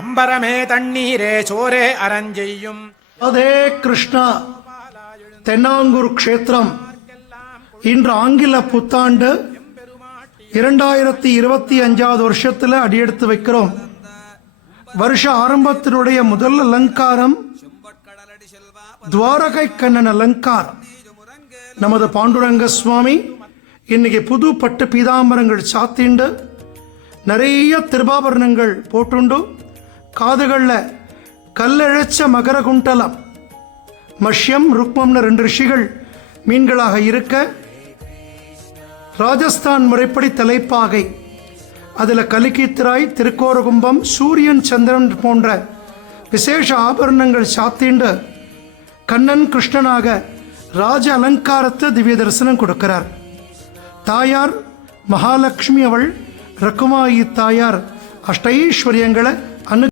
அம்பரமே தண்ணீரே சோரே அரஞ்செய்யும். அதே கிருஷ்ணா. தென்னாங்கூர் க்ஷேத்திரம் இன்று ஆங்கில புத்தாண்டு 2025 வருஷத்தில் அடியெடுத்து வைக்கிறோம். வருஷ ஆரம்பத்தினுடைய முதல் அலங்காரம் துவாரகை கண்ணன் அலங்காரம். நமது பாண்டுரங்க சுவாமி இன்னைக்கு புது பட்டு பீதாம்பரங்கள் சாத்திண்டு நிறைய திருபாபரணங்கள் போட்டுண்டு காதுகளில் கல்லெழச்ச மகர குண்டலம் மஷ்யம் ருக்மம்னு 2 ரிஷிகள் மீன்களாக இருக்க, ராஜஸ்தான் முறைப்படி தலைப்பாகை, அதில் கலிக்கித்திராய், திருக்கோரகும்பம், சூரியன், சந்திரன் போன்ற விசேஷ ஆபரணங்கள் சாத்திண்டு கண்ணன் கிருஷ்ணனாக ராஜ அலங்காரத்தை திவ்ய தரிசனம் கொடுக்கிறார். தாயார் மகாலட்சுமி, அவள் ரகுமாயி தாயார் அஷ்டைஸ்வரியங்களை